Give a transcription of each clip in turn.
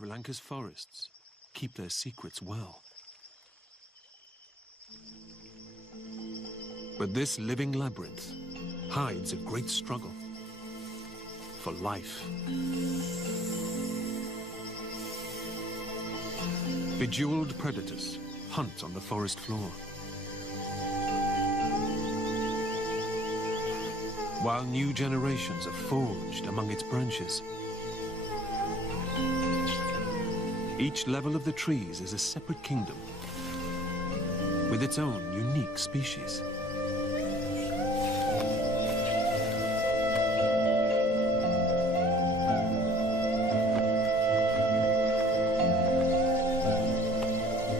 Sri Lanka's forests keep their secrets well. But this living labyrinth hides a great struggle for life. Bejeweled predators hunt on the forest floor, while new generations are forged among its branches. Each level of the trees is a separate kingdom with its own unique species.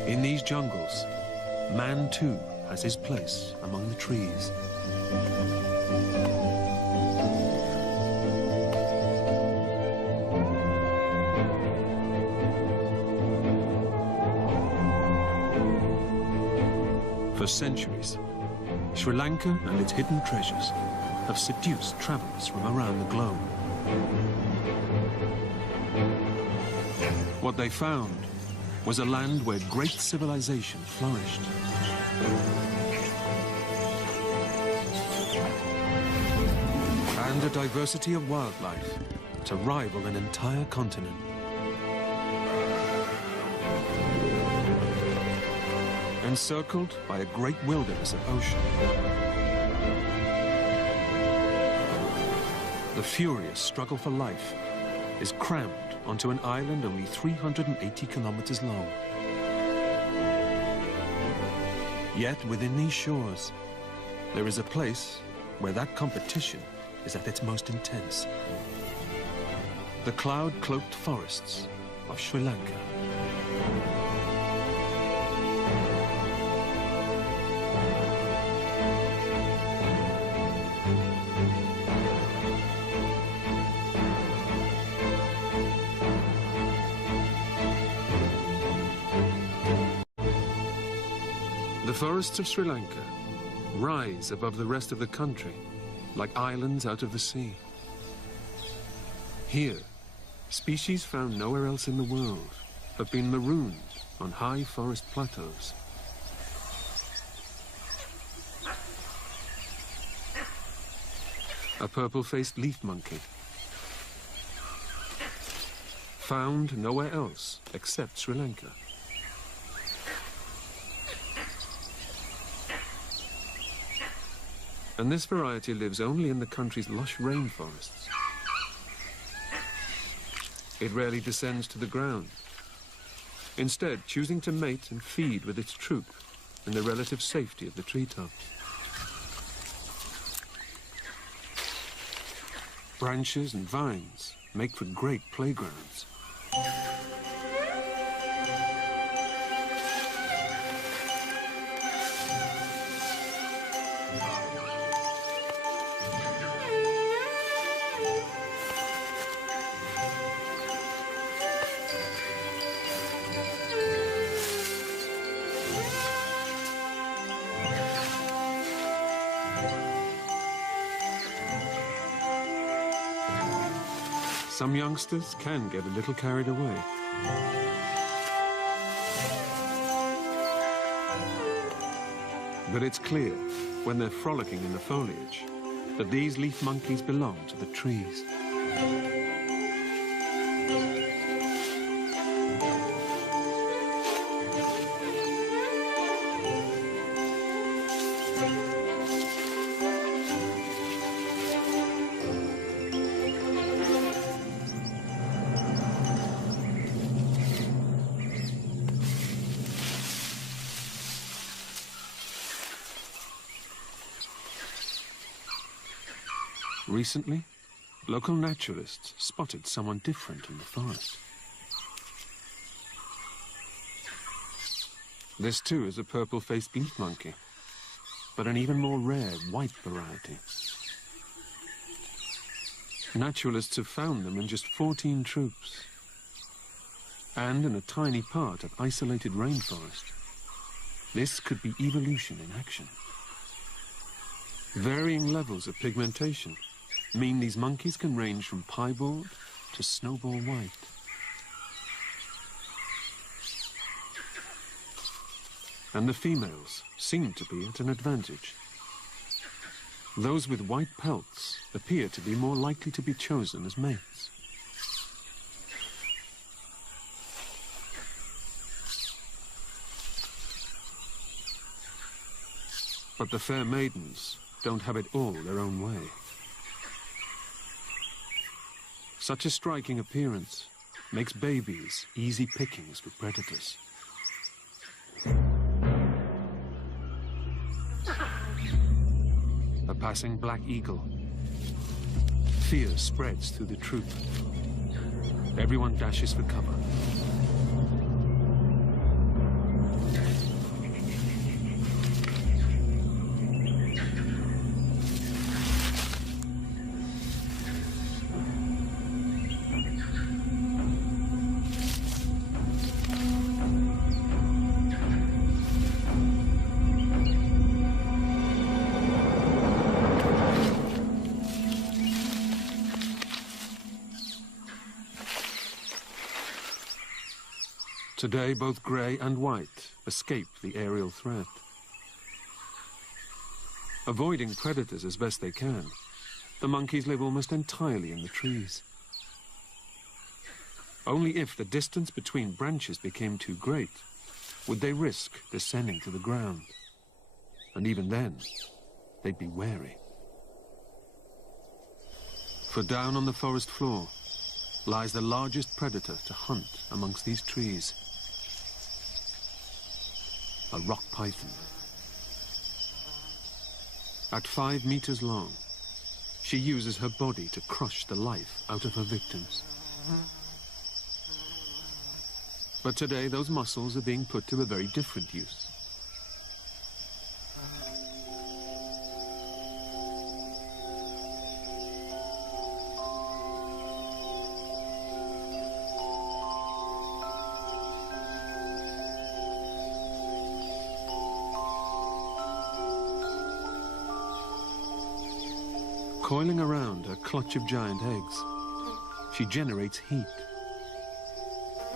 In these jungles, man too has his place among the trees. For centuries, Sri Lanka and its hidden treasures have seduced travelers from around the globe. What they found was a land where great civilization flourished. And a diversity of wildlife to rival an entire continent. Encircled by a great wilderness of ocean. The furious struggle for life is crammed onto an island only 380 kilometers long. Yet within these shores, there is a place where that competition is at its most intense. The cloud-cloaked forests of Sri Lanka. The forests of Sri Lanka rise above the rest of the country like islands out of the sea. Here, species found nowhere else in the world have been marooned on high forest plateaus. A purple-faced leaf monkey, found nowhere else except Sri Lanka. And this variety lives only in the country's lush rainforests. It rarely descends to the ground, instead choosing to mate and feed with its troop in the relative safety of the treetops. Branches and vines make for great playgrounds. Some youngsters can get a little carried away. But it's clear, when they're frolicking in the foliage, that these leaf monkeys belong to the trees. Recently, local naturalists spotted someone different in the forest. This too is a purple-faced leaf monkey, but an even more rare white variety. Naturalists have found them in just 14 troops, and in a tiny part of isolated rainforest. This could be evolution in action. Varying levels of pigmentation mean these monkeys can range from piebald to snowball white. and the females seem to be at an advantage. Those with white pelts appear to be more likely to be chosen as mates. But the fair maidens don't have it all their own way. Such a striking appearance makes babies easy pickings for predators. A passing black eagle. Fear spreads through the troop. Everyone dashes for cover. Today, both grey and white escape the aerial threat. Avoiding predators as best they can, the monkeys live almost entirely in the trees. Only if the distance between branches became too great would they risk descending to the ground. And even then, they'd be wary. For down on the forest floor lies the largest predator to hunt amongst these trees. A rock python. At 5 meters long, she uses her body to crush the life out of her victims. But today, those muscles are being put to a very different use. Coiling around a clutch of giant eggs, she generates heat.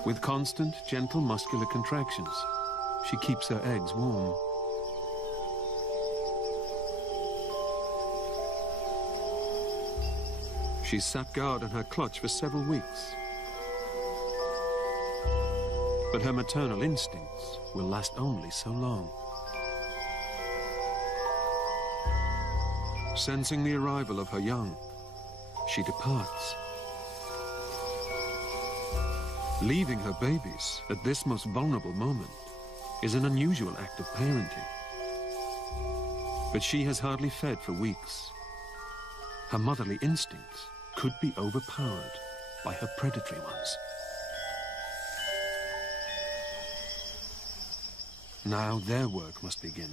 With constant, gentle muscular contractions, she keeps her eggs warm. She's sat guard in her clutch for several weeks. But her maternal instincts will last only so long. Sensing the arrival of her young, she departs. Leaving her babies at this most vulnerable moment is an unusual act of parenting. But she has hardly fed for weeks. Her motherly instincts could be overpowered by her predatory ones. Now their work must begin.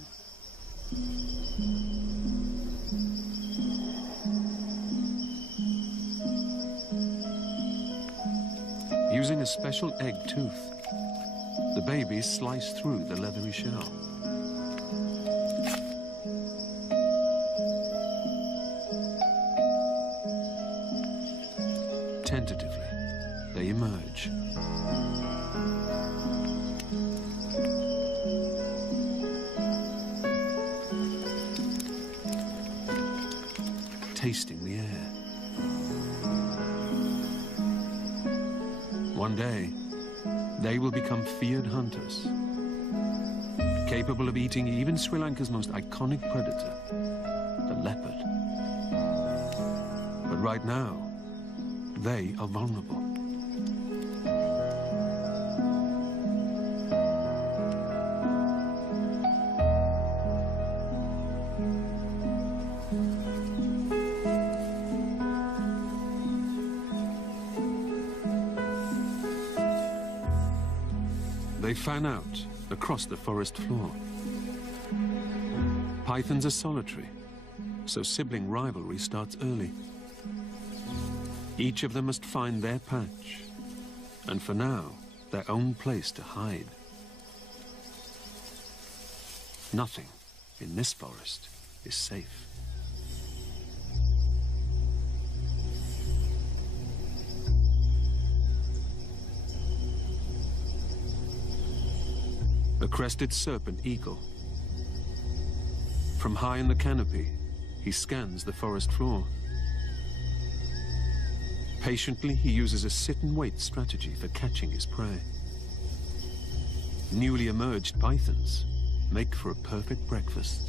Using a special egg tooth, the babies slice through the leathery shell. Tentatively, they emerge. Tasting the air. One day, they will become feared hunters, capable of eating even Sri Lanka's most iconic predator, the leopard. But right now, they are vulnerable. They fan out across the forest floor. Pythons are solitary, so sibling rivalry starts early. Each of them must find their patch, and for now, their own place to hide. Nothing in this forest is safe. The crested serpent eagle. From high in the canopy, he scans the forest floor. Patiently, he uses a sit-and-wait strategy for catching his prey. Newly emerged pythons make for a perfect breakfast.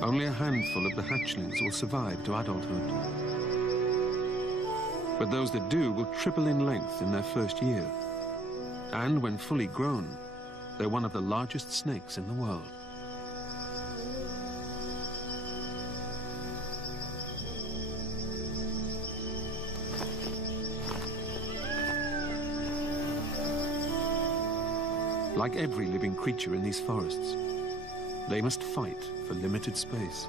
Only a handful of the hatchlings will survive to adulthood. But those that do will triple in length in their first year. And when fully grown, they're one of the largest snakes in the world. Like every living creature in these forests, they must fight for limited space.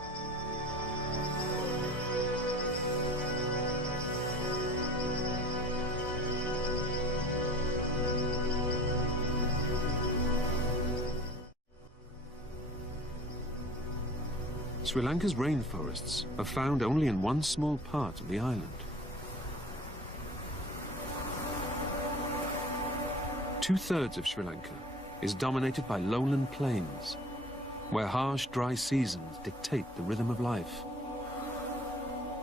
Sri Lanka's rainforests are found only in one small part of the island. Two-thirds of Sri Lanka is dominated by lowland plains, where harsh, dry seasons dictate the rhythm of life.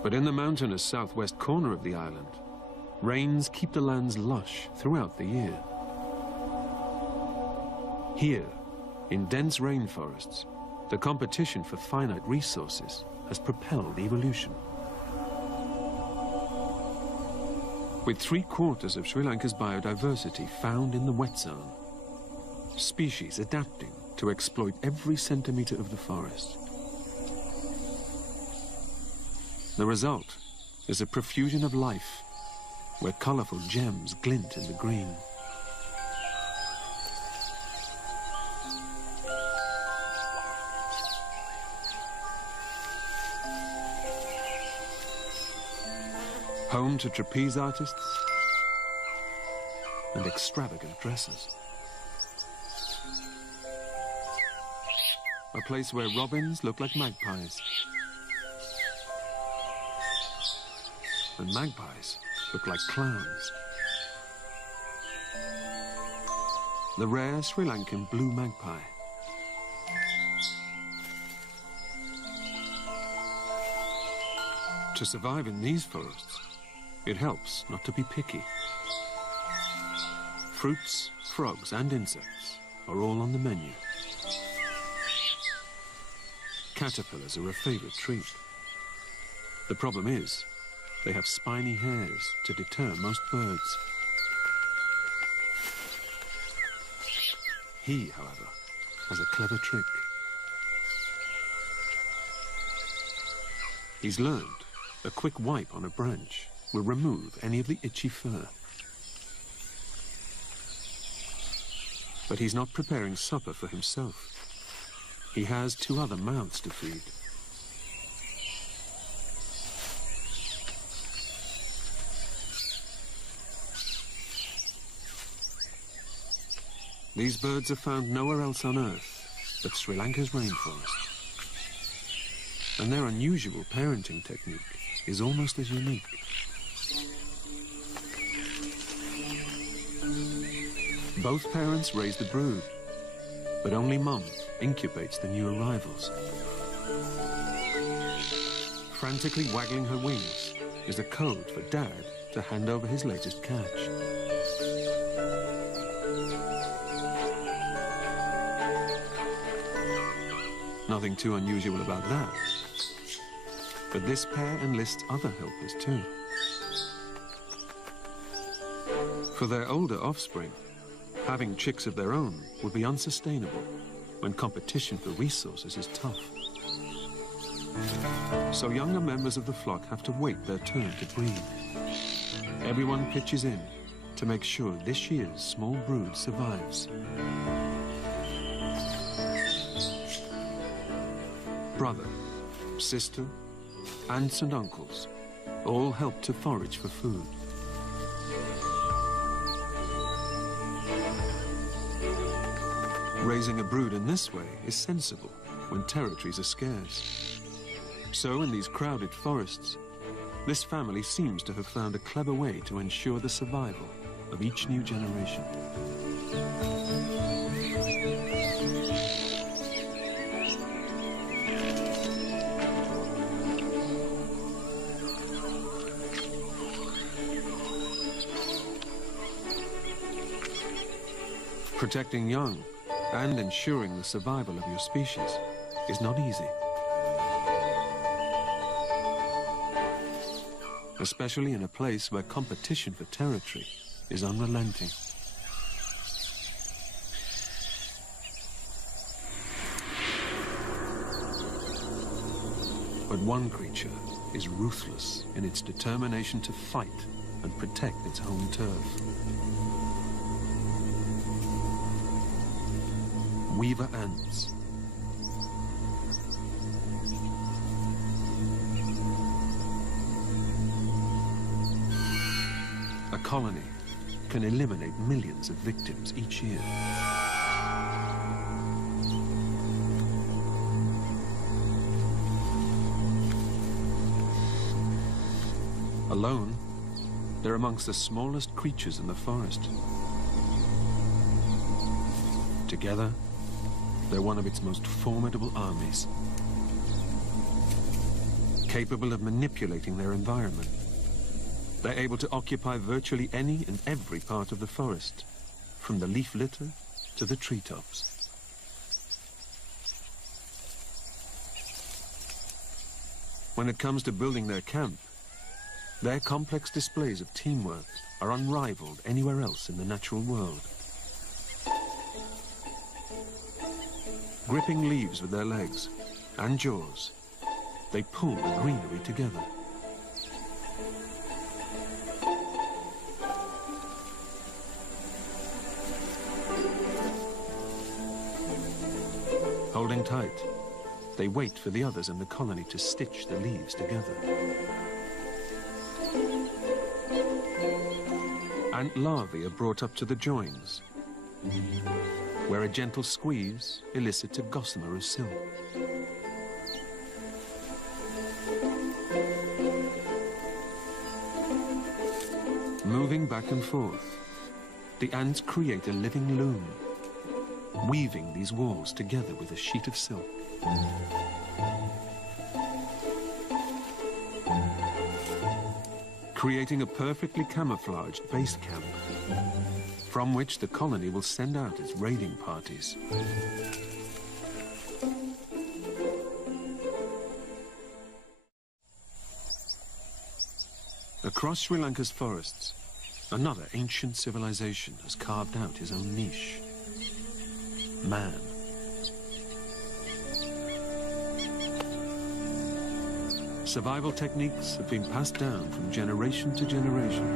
But in the mountainous southwest corner of the island, rains keep the lands lush throughout the year. Here, in dense rainforests, the competition for finite resources has propelled evolution. With 3/4 of Sri Lanka's biodiversity found in the wet zone, species adapting to exploit every centimeter of the forest. The result is a profusion of life, where colorful gems glint in the green. Home to trapeze artists and extravagant dressers. A place where robins look like magpies, and magpies look like clowns. The rare Sri Lankan blue magpie. To survive in these forests, it helps not to be picky. Fruits, frogs, and insects are all on the menu. Caterpillars are a favorite treat. The problem is, they have spiny hairs to deter most birds. He, however, has a clever trick. He's learned a quick wipe on a branch will remove any of the itchy fur. But he's not preparing supper for himself. He has 2 other mouths to feed. These birds are found nowhere else on Earth but Sri Lanka's rainforest. And their unusual parenting technique is almost as unique. Both parents raise the brood, but only Mum incubates the new arrivals. Frantically waggling her wings is a code for Dad to hand over his latest catch. Nothing too unusual about that. But this pair enlists other helpers too. For their older offspring, having chicks of their own would be unsustainable when competition for resources is tough. So younger members of the flock have to wait their turn to breed. Everyone pitches in, to make sure this year's small brood survives. Brother, sister, aunts and uncles all help to forage for food. Raising a brood in this way is sensible when territories are scarce. So in these crowded forests, this family seems to have found a clever way to ensure the survival of each new generation. Protecting young and ensuring the survival of your species is not easy. Especially in a place where competition for territory is unrelenting. But one creature is ruthless in its determination to fight and protect its home turf. Weaver ants. A colony can eliminate millions of victims each year. Alone, they're amongst the smallest creatures in the forest. Together, they're one of its most formidable armies. Capable of manipulating their environment, they're able to occupy virtually any and every part of the forest, from the leaf litter to the treetops. When it comes to building their camp, their complex displays of teamwork are unrivaled anywhere else in the natural world. Gripping leaves with their legs and jaws, they pull the greenery together. Holding tight, they wait for the others in the colony to stitch the leaves together. Ant larvae are brought up to the joins, where a gentle squeeze elicits a gossamer of silk. Moving back and forth, the ants create a living loom, weaving these walls together with a sheet of silk. Creating a perfectly camouflaged base camp, from which the colony will send out its raiding parties. Across Sri Lanka's forests, another ancient civilization has carved out his own niche. Man. Survival techniques have been passed down from generation to generation.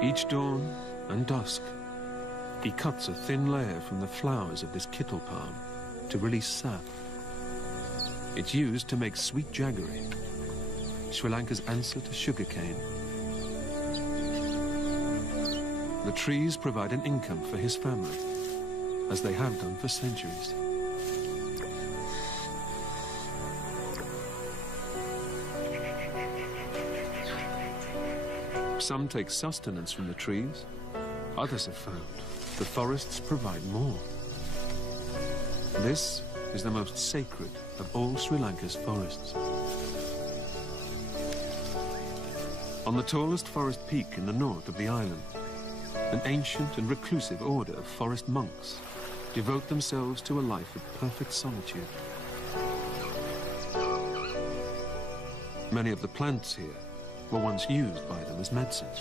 Each dawn and dusk, he cuts a thin layer from the flowers of this kittle palm to release sap. It's used to make sweet jaggery, Sri Lanka's answer to sugarcane. The trees provide an income for his family, as they have done for centuries. Some take sustenance from the trees. Others have found the forests provide more. This is the most sacred of all Sri Lanka's forests. On the tallest forest peak in the north of the island, an ancient and reclusive order of forest monks devote themselves to a life of perfect solitude. Many of the plants here were once used by them as medicines.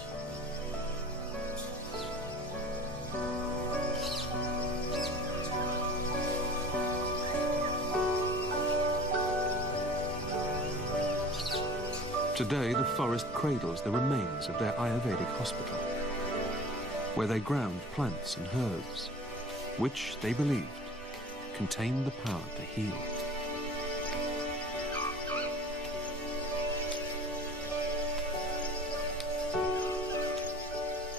Today, the forest cradles the remains of their Ayurvedic hospital, where they ground plants and herbs, which, they believed, contained the power to heal.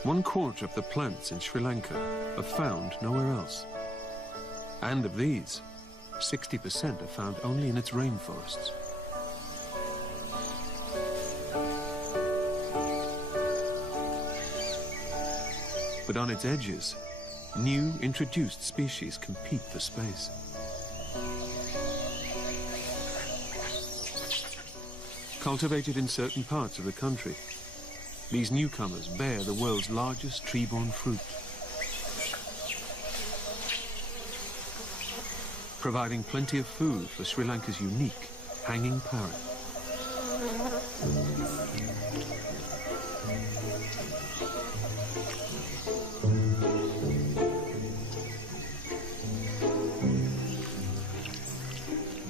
One quarter of the plants in Sri Lanka are found nowhere else. And of these, 60% are found only in its rainforests. But on its edges, new introduced species compete for space. Cultivated in certain parts of the country, these newcomers bear the world's largest tree-borne fruit, providing plenty of food for Sri Lanka's unique hanging parrot.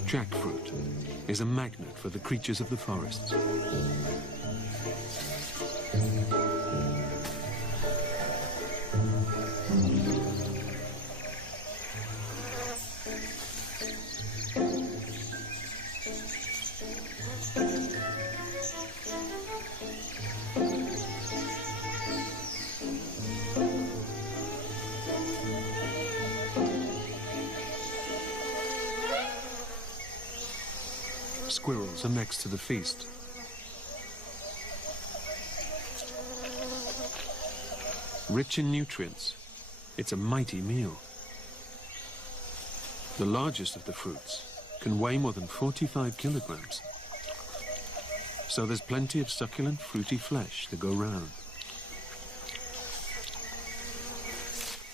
Jackfruit is a magnet for the creatures of the forests. Squirrels are next to the feast. Rich in nutrients, it's a mighty meal. The largest of the fruits can weigh more than 45 kilograms. So there's plenty of succulent, fruity flesh to go round.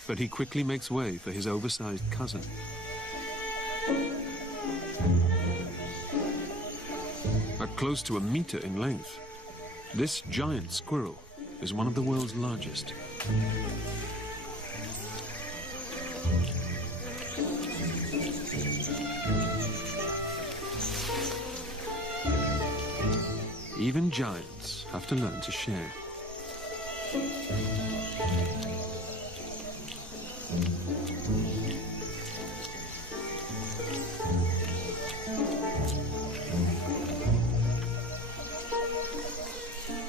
But he quickly makes way for his oversized cousin. At close to 1 meter in length, this giant squirrel is one of the world's largest. Even giants have to learn to share.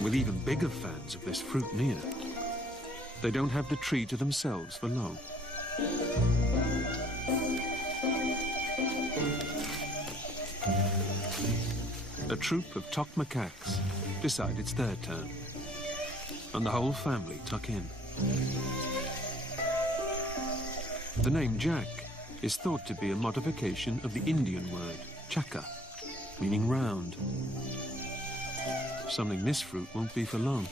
With even bigger fans of this fruit near, they don't have the tree to themselves for long. A troop of tock macaques decide it's their turn, and the whole family tuck in. The name Jack is thought to be a modification of the Indian word chaka, meaning round. Something this fruit won't be for long.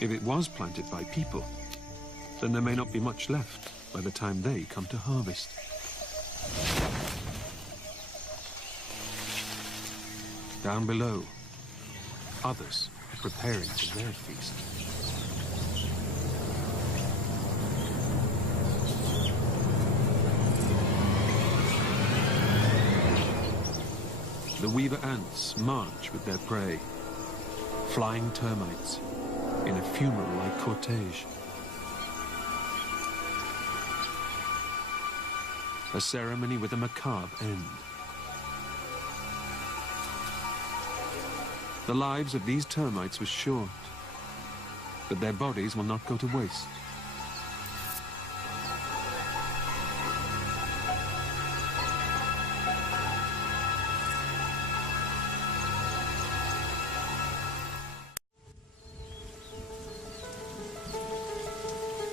If it was planted by people, then there may not be much left by the time they come to harvest. Down below, others are preparing for their feast. The weaver ants march with their prey, flying termites, in a funeral-like cortege. A ceremony with a macabre end. The lives of these termites were short, but their bodies will not go to waste.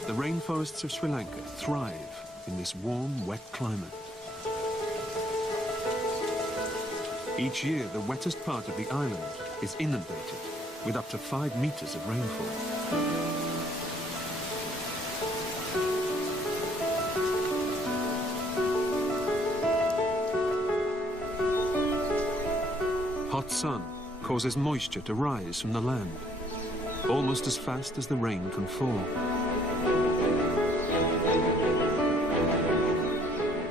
The rainforests of Sri Lanka thrive in this warm, wet climate. Each year, the wettest part of the island is inundated with up to 5 meters of rainfall. Hot sun causes moisture to rise from the land, almost as fast as the rain can fall.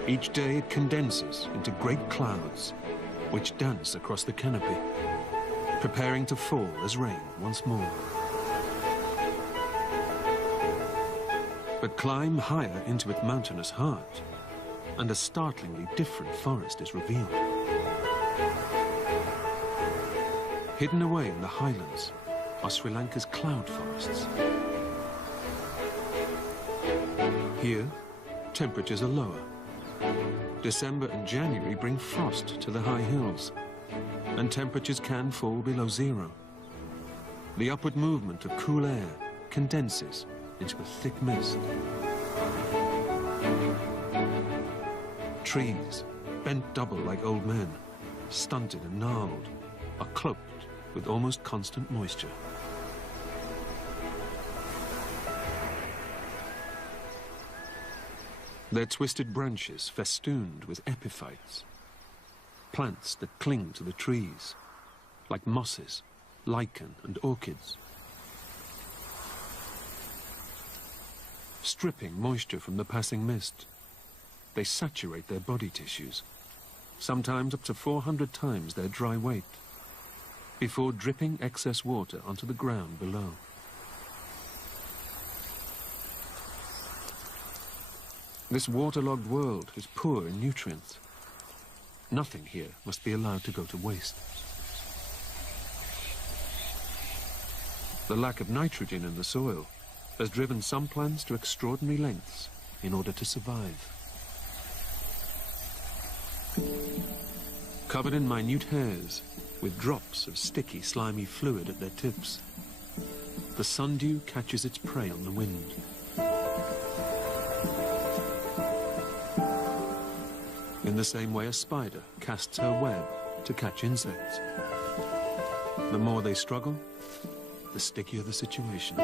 Each day it condenses into great clouds, which dance across the canopy, preparing to fall as rain once more. But climb higher into its mountainous heart, and a startlingly different forest is revealed. Hidden away in the highlands are Sri Lanka's cloud forests. Here, temperatures are lower. December and January bring frost to the high hills, and temperatures can fall below zero. The upward movement of cool air condenses into a thick mist. Trees, bent double like old men, stunted and gnarled, are cloaked with almost constant moisture. Their twisted branches festooned with epiphytes, plants that cling to the trees, like mosses, lichen and orchids. Stripping moisture from the passing mist, they saturate their body tissues, sometimes up to 400 times their dry weight, before dripping excess water onto the ground below. This waterlogged world is poor in nutrients. Nothing here must be allowed to go to waste. The lack of nitrogen in the soil has driven some plants to extraordinary lengths in order to survive. Covered in minute hairs, with drops of sticky, slimy fluid at their tips, the sundew catches its prey on the wind. In the same way a spider casts her web to catch insects. The more they struggle, the stickier the situation.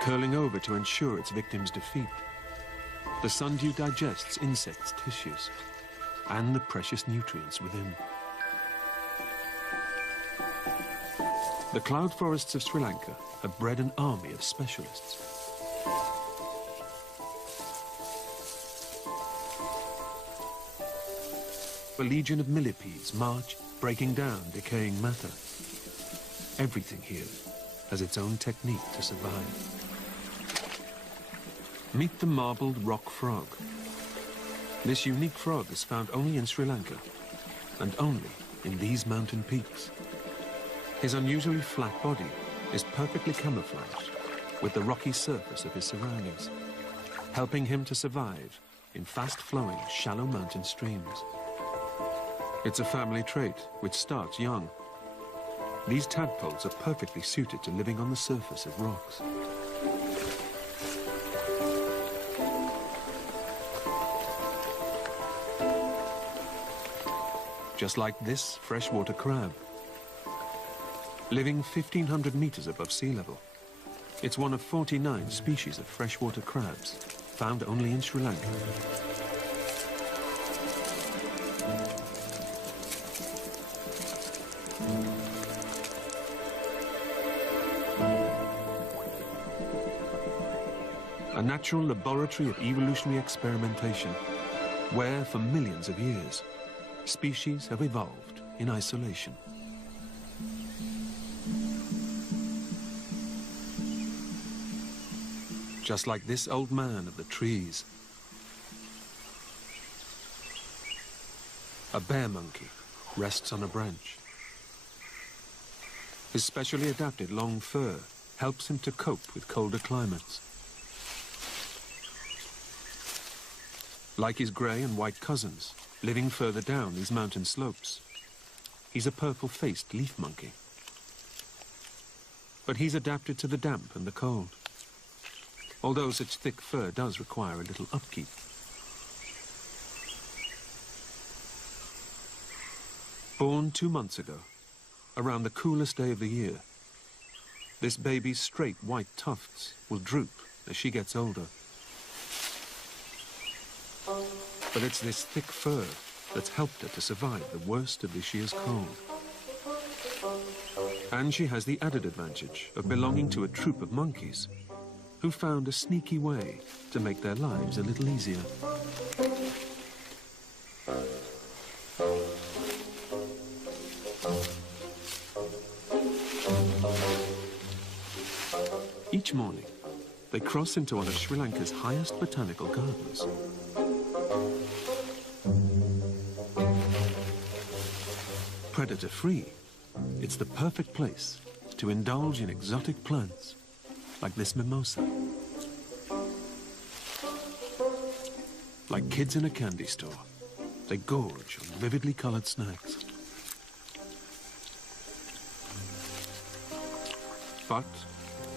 Curling over to ensure its victim's defeat, the sundew digests insects' tissues and the precious nutrients within. The cloud forests of Sri Lanka have bred an army of specialists. A legion of millipedes march, breaking down decaying matter. Everything here has its own technique to survive. Meet the marbled rock frog. This unique frog is found only in Sri Lanka, and only in these mountain peaks. His unusually flat body is perfectly camouflaged with the rocky surface of his surroundings, helping him to survive in fast-flowing, shallow mountain streams. It's a family trait which starts young. These tadpoles are perfectly suited to living on the surface of rocks. Just like this freshwater crab. Living 1,500 meters above sea level, it's one of 49 species of freshwater crabs found only in Sri Lanka. A natural laboratory of evolutionary experimentation, where for millions of years, species have evolved in isolation. Just like this old man of the trees. A bear monkey rests on a branch. His specially adapted long fur helps him to cope with colder climates. Like his grey and white cousins, living further down these mountain slopes, he's a purple-faced leaf monkey. But he's adapted to the damp and the cold, although such thick fur does require a little upkeep. Born 2 months ago, around the coolest day of the year, this baby's straight white tufts will droop as she gets older. But it's this thick fur that's helped her to survive the worst of this year's cold. And she has the added advantage of belonging to a troop of monkeys who found a sneaky way to make their lives a little easier. Each morning, they cross into one of Sri Lanka's highest botanical gardens. Predator-free, it's the perfect place to indulge in exotic plants like this mimosa. Like kids in a candy store, they gorge on vividly colored snacks. But,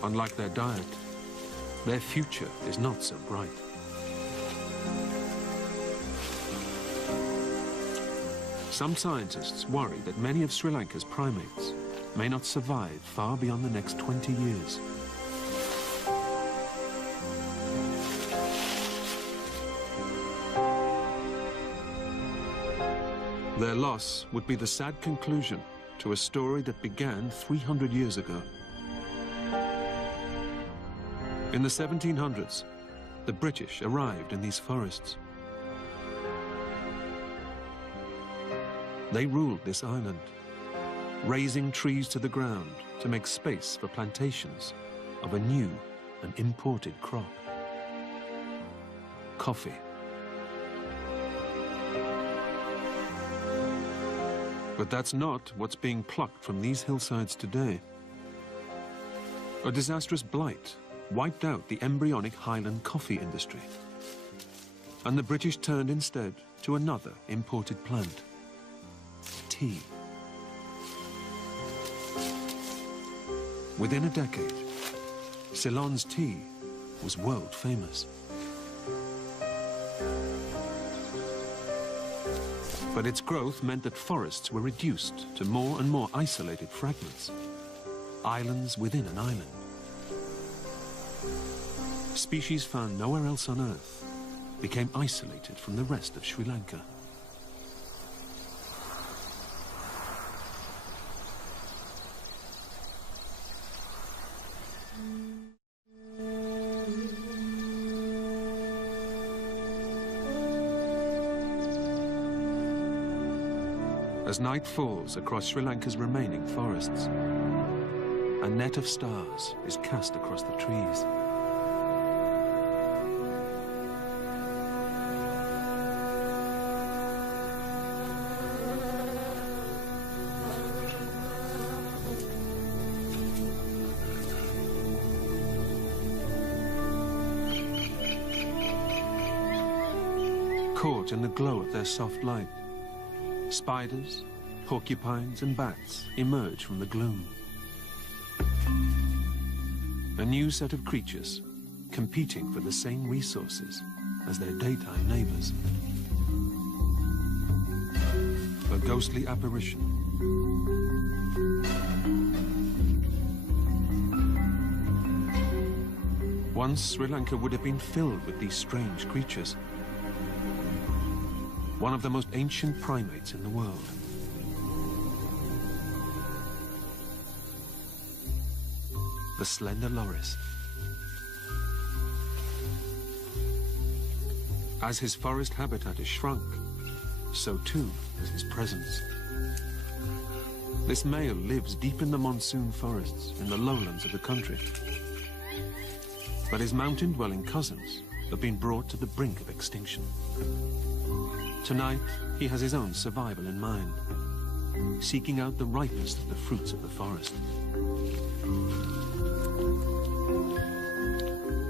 unlike their diet, their future is not so bright. Some scientists worry that many of Sri Lanka's primates may not survive far beyond the next 20 years. Their loss would be the sad conclusion to a story that began 300 years ago. In the 1700s, the British arrived in these forests. They ruled this island, raising trees to the ground to make space for plantations of a new and imported crop: coffee. But that's not what's being plucked from these hillsides today. A disastrous blight wiped out the embryonic highland coffee industry, and the British turned instead to another imported plant: tea. Within a decade, Ceylon's tea was world famous. But its growth meant that forests were reduced to more and more isolated fragments, islands within an island. Species found nowhere else on Earth became isolated from the rest of Sri Lanka. As night falls across Sri Lanka's remaining forests, a net of stars is cast across the trees. Caught in the glow of their soft light, spiders, porcupines, and bats emerge from the gloom. A new set of creatures competing for the same resources as their daytime neighbors. A ghostly apparition. Once Sri Lanka would have been filled with these strange creatures. One of the most ancient primates in the world. The slender loris. As his forest habitat is shrunk, so too is his presence. This male lives deep in the monsoon forests in the lowlands of the country. But his mountain-dwelling cousins have been brought to the brink of extinction. Tonight, he has his own survival in mind, seeking out the ripest of the fruits of the forest.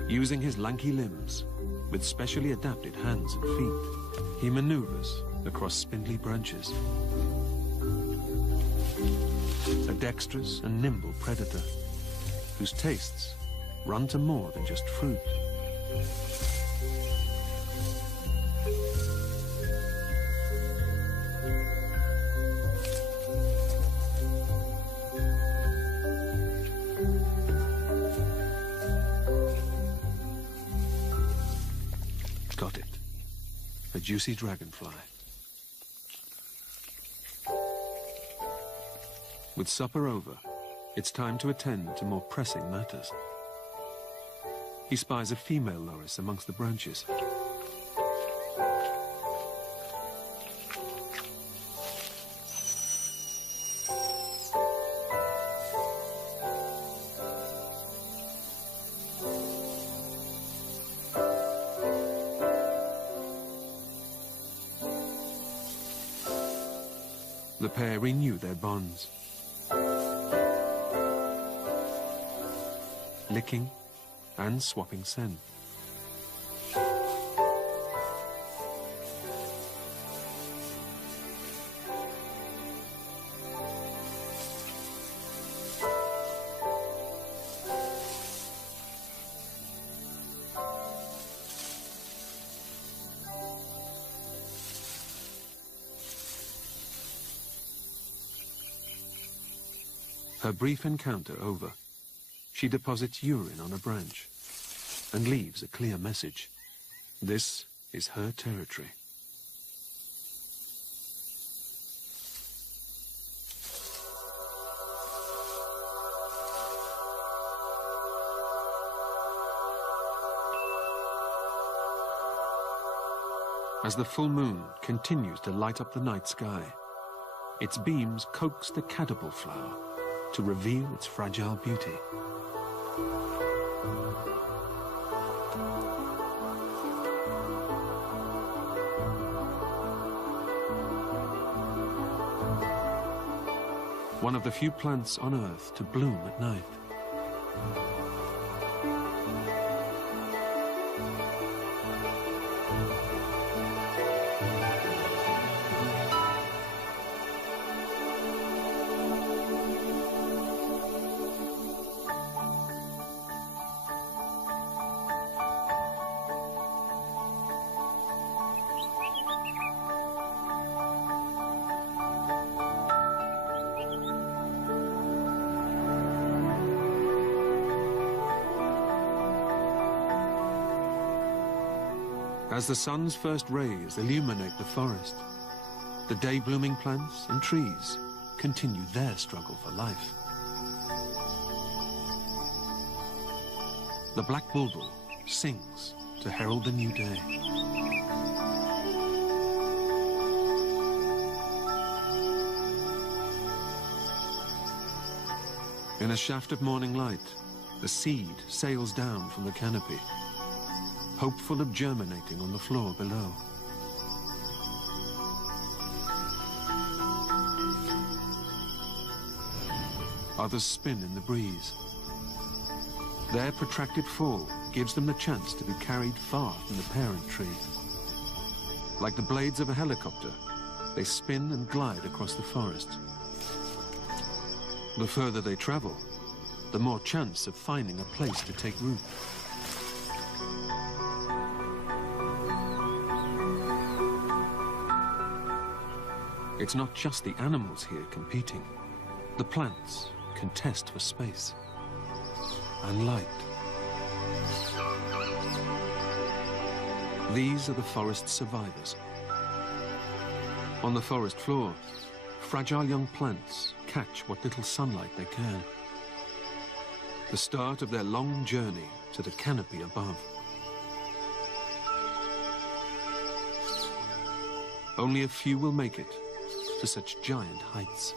Using his lanky limbs, with specially adapted hands and feet, he maneuvers across spindly branches. A dexterous and nimble predator, whose tastes run to more than just fruit. Got it. A juicy dragonfly. With supper over, it's time to attend to more pressing matters. He spies a female loris amongst the branches. The pair renew their bonds, licking and swapping scent. Her brief encounter over, she deposits urine on a branch and leaves a clear message. This is her territory. As the full moon continues to light up the night sky, its beams coax the caddable flower to reveal its fragile beauty. One of the few plants on Earth to bloom at night. As the sun's first rays illuminate the forest, the day-blooming plants and trees continue their struggle for life. The black bulbul sings to herald the new day. In a shaft of morning light, the seed sails down from the canopy, hopeful of germinating on the floor below. Others spin in the breeze. Their protracted fall gives them the chance to be carried far from the parent tree. Like the blades of a helicopter, they spin and glide across the forest. The further they travel, the more chance of finding a place to take root. It's not just the animals here competing. The plants contest for space and light. These are the forest survivors. On the forest floor, fragile young plants catch what little sunlight they can. The start of their long journey to the canopy above. Only a few will make it to such giant heights.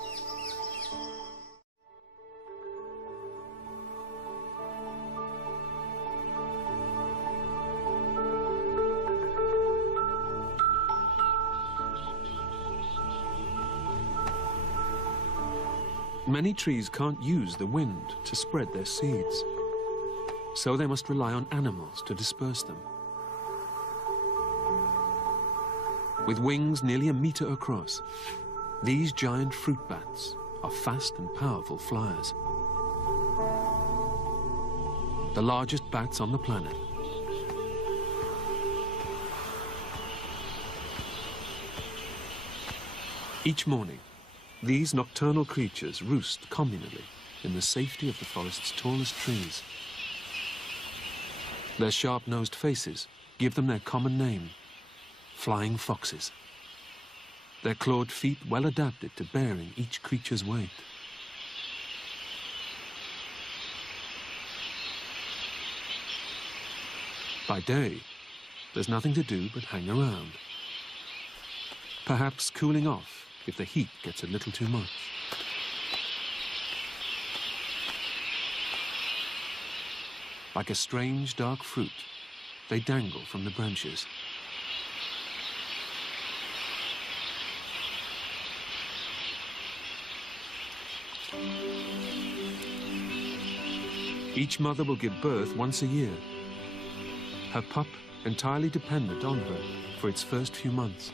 Many trees can't use the wind to spread their seeds, so they must rely on animals to disperse them. With wings nearly a meter across, these giant fruit bats are fast and powerful flyers. The largest bats on the planet. Each morning, these nocturnal creatures roost communally in the safety of the forest's tallest trees. Their sharp-nosed faces give them their common name, flying foxes. Their clawed feet well adapted to bearing each creature's weight. By day, there's nothing to do but hang around. Perhaps cooling off if the heat gets a little too much. Like a strange dark fruit, they dangle from the branches. Each mother will give birth once a year, her pup entirely dependent on her for its first few months.